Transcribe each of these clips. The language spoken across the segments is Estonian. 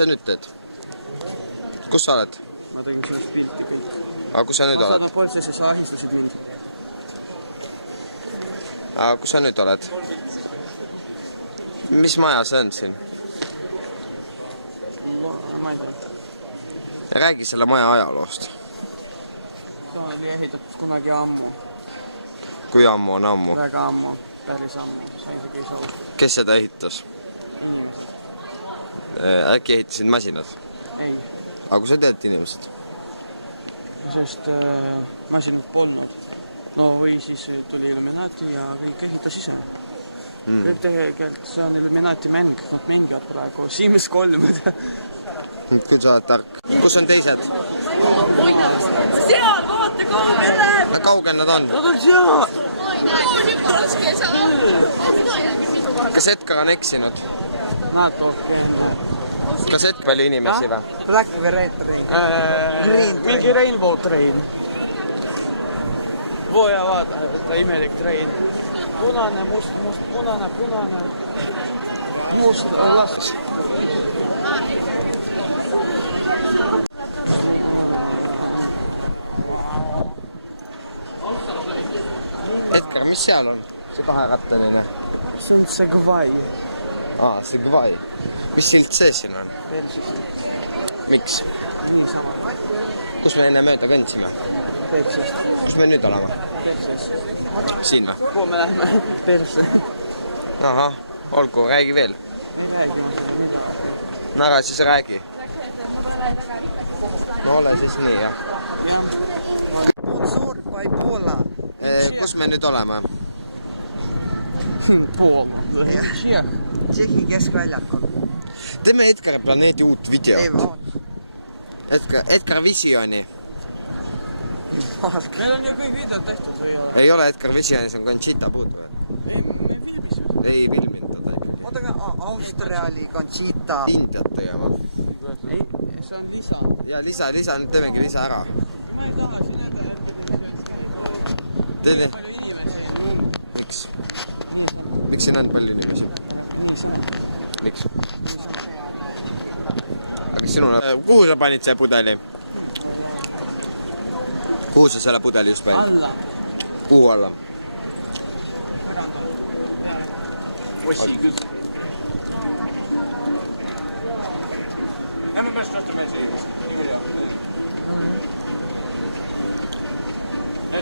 sa nüüd teed? Kus sa oled? Ma tegin sellest pilti. Aga kus sa nüüd oled? Poltsesse sa ahistasid mind. Aga kus sa nüüd oled? Mis maja see on siin? Ma ei tea. Räägi selle maja ajaloost. See oli ehitatud kunagi ammu. Kui ammu on ammu? Väga ammu. Päris ammu. See isegi ei saa. Kes seda ehitas? Äkki ehitasid masinad? Ei. Aga kui sa teed inimesed? Sest masinad polnud. No või siis tuli Illuminati ja kõik ehitas ise. Kõik tegelikult see on Illuminati mäng. Nad mängivad praegu Sims 3. Kui sa oled tark. Kus on teised? Seal, vaata kaugele! Kaugel nad on? Nad on seal! Kas Edgar on eksinud? Nad on. Kas Edgar palju inimesi või? Black või Red Train? Mingi Rainbow Train. Voja vaata, ta imelik train. Punane, must, punane, must, last. Edgar, mis seal on? See kaherattaline. See on Segway. Segway. Mis silt see siin on? Persist. Miks? Niisama. Kus me enne mööda kõndsime? Persist. Kus me nüüd oleme? Persist. Siin või? Kuhu me lähme? Perse. Ahah, olgu, räägi veel. No ära siis räägi. No ole siis nii, jah. Sponsor vai Poola? Kus me nüüd oleme? Poola. Tšehhi keskväljakul. Teeme Edgar Planeedi uut videot. Ei, vaan. Edgar Visioni. Meil on ju kõik videot tehtud või ei ole? Ei ole Edgar Visionis, on Conchita puudu. Ei filminud teda. Oota, Austria oli Conchita. Indiat tegema. Ei, see on lisa. Ja lisa, nüüd teemegi lisa ära. Ma ei taha siin edasi. Teile? Palju inimesi. Miks? Miks siin on palju inimesi? Miks? Aga sinul... Kuhu sa panid see pudeli? Kuhu sa selle pudeli just panid? Alla. Kuhu alla? Ossi küll.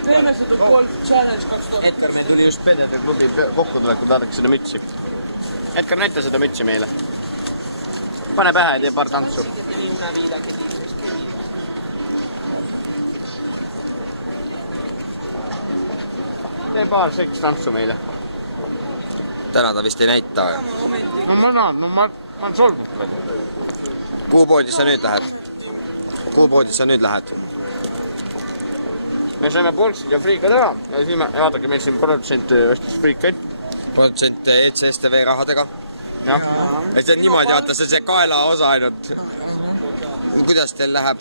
Teeme seda Golf Challenge 2000. Edgar, meil tuli just Pedede klubi kokkutulekul, vaadake seda mütsi. Edgar, näita seda mütsi meile. Pane pähe ja tee paar tantsu. Tee paar seks tantsu meile. Täna ta vist ei näita. No ma näen, ma olen solgutud. Kuhu poodi sa nüüd lähed? Kuhu poodi sa nüüd lähed? Me saime polksid ja friikad ära ja siis vaadake, meil siin produtsent ostis friikaid. Produtsent ECSTV rahadega. Jah. Ja see on niimoodi, vaata, see kaela osa ainult. Kuidas teil läheb?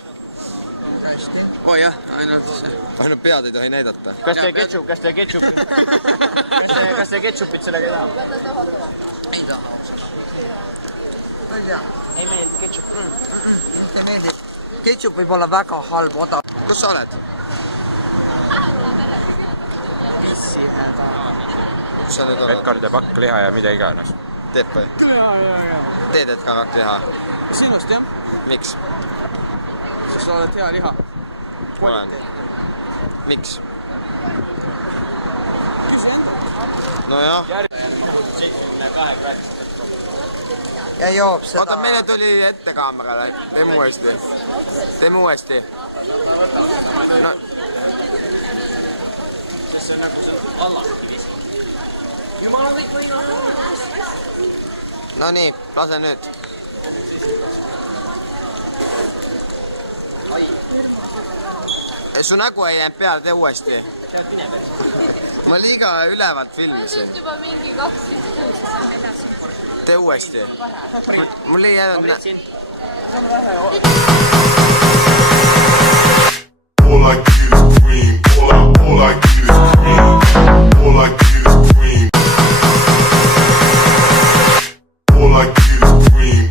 Hästi. Oh jah, Ainult pead ei tohi näidata. Kas te ketšupit sellega ei taha? ei taha. Ma ei tea. Ei meeldi ketšup. Mitte meeldib. Ketšup võib olla väga halb odav. Kus sa oled? Kus sa nüüd oled? Edgar teeb hakkliha ja mida iganes. Teeb või? Teed Edgar hakkliha? Sinust jah, Miks? sest sa oled hea liha. Olen. Miks? Küsi enda. No jah. Ja joob seda... Oota, meile tuli ette kaamerale. Teeme uuesti. Teeme uuesti. No. No nii, lase nüüd. Su nägu ei jäänud peale, tee uuesti. Ma liiga ülevalt filmisin. Nüüd juba mingi 2 Tee uuesti. Mul ei jäänud... All I get is cream. All I get is cream. All I get is cream. All I get is cream.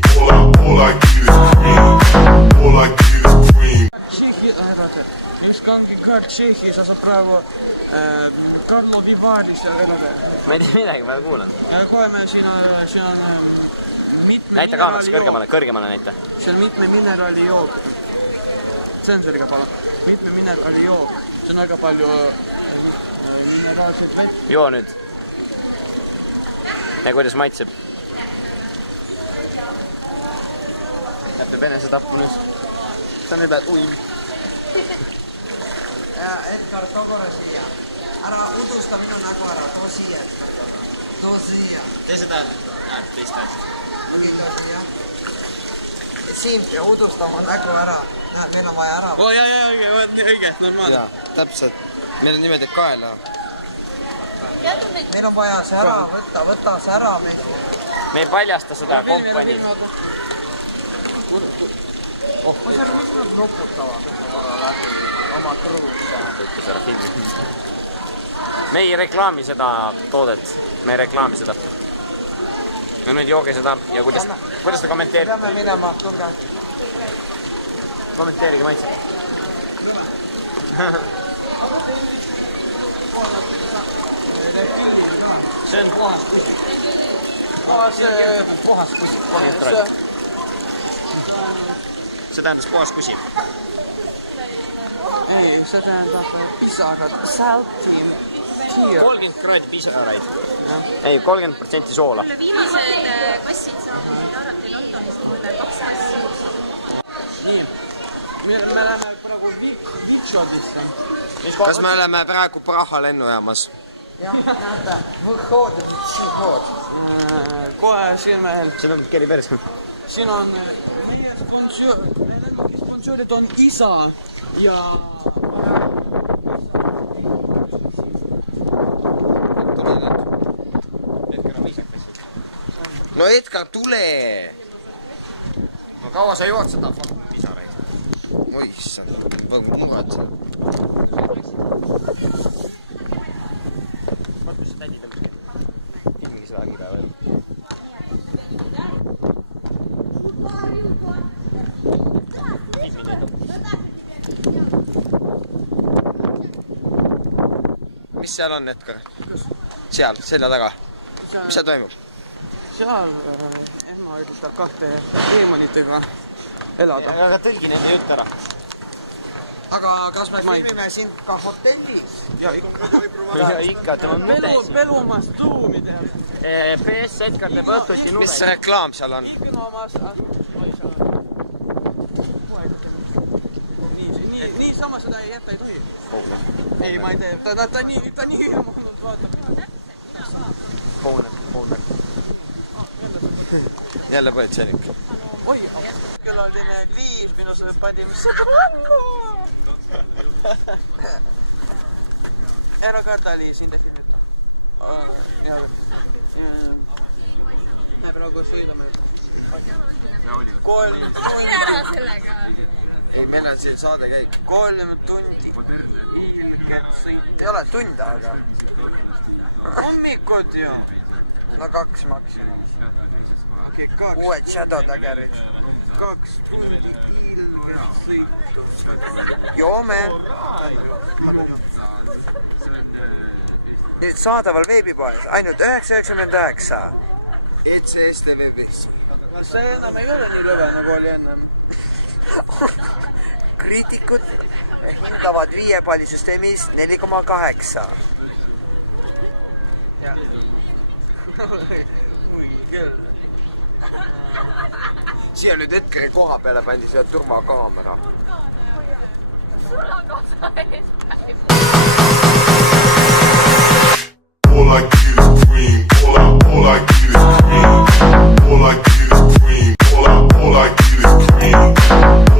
All I get is Iskangi Kõrg-Tšehhi, sa saad praegu Karlo Vivaris elada. Ma ei tea midagi, ma kuulan. Kohe me siin on mitme Näita kaamerasse kõrgemale näita. See on mitme mineraali jook. Sensoriga palun. Mitme mineraali jook. See on väga palju mineraalset vett. Joo nüüd. Ja kuidas maitseb? Jätte venese tappu nüüd. Sa nüüd lähed uim. Ja Edgar, too korra siia. Ära udusta minu nägu ära, too siia. Too siia. Tee seda teist asja. Siim, udusta oma nägu ära. Näed, meil on vaja ära. õige, normaalne. Jaa, täpselt. Meil on niimoodi kaela. Meil on vaja see ära võtta see ära. Me ei paljasta seda kompaniid. Ma saan mis nad noputava oma kõrvusse. Me ei reklaami seda toodet. Me ei reklaami seda. Ja nüüd jooge seda ja kuidas ta kommenteerib? Peame minema, tulge. Kommenteerige maitseb. See on puhas kusik. Puhas kusik. See tähendas puhas kusik. Ei, see tähendab pisaga salty. 30 kraadi pisaraid. Ei, 30% soola. Viimased kassid saavad arvati Londonis mulle 2 asja. Nii, me läheme praegu Vitšodisse. Kas me oleme praegu Praha lennujaamas? Jah, näete, võhhoodid, sihood. Kohe siin meil. See on keri päris. Siin on meie sponsorid on isa ja No Edgar, tule! No kaua sa jood seda pisaraid? Oi, issand, võin murad seda. Kus see tädid on miski? Filmigi seda kiire veel. Filmi nüüd on. Mis seal on, Edgar? Seal, selja taga. Mis seal toimub? seal ema üritab 2 deemonitega elada. Aga tõlgi nende jutt ära. Aga kas me filmime siin ka hotellis? Ja ikka. Ja ikka, tema on nudes. Pelumas tuumi teeb. PS Edgar teeb õhtuti nudes. Mis see reklaam seal on? Iknomas. Nii sama seda ei jätta ei tohi. Ei, ma ei tee. Ta nii hirmunud vaatab. Pooled. Jälle politseinik. Oi, külaline Liis minus pani, mis see pannu? Ära karda, Liis, sind ei filmita. Me praegu sõidame. Mine ära sellega. Ei, meil on siin saade käik. 3 tundi ilgelt sõit. Ei ole tund aega. Hommikud ju. No 2 maksimum. Okei, 2 Uued Shadow Daggerid. tundi ilgelt sõitu. Joome. Nüüd saadaval veebipoes ainult 9,99. ECS TV-s. See enam ei ole nii lõve, nagu oli ennem. Kriitikud hindavad 5-pallisüsteemis 4,8. Ui, küll. Siia nüüd Edgari koha peale pandi see turvakaamera. Sul on kosa ees päev. All I get is cream. All I get is cream. All I get is cream. All I get is cream.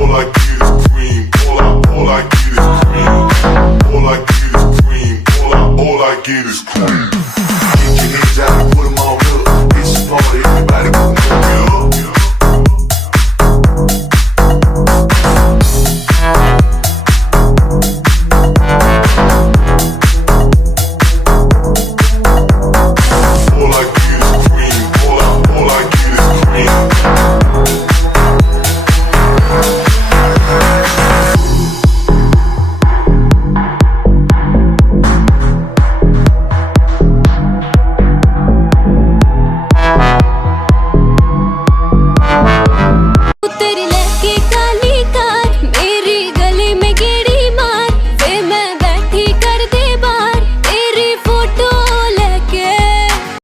All I get is cream. All I get is cream. All I get is cream. All I get is cream.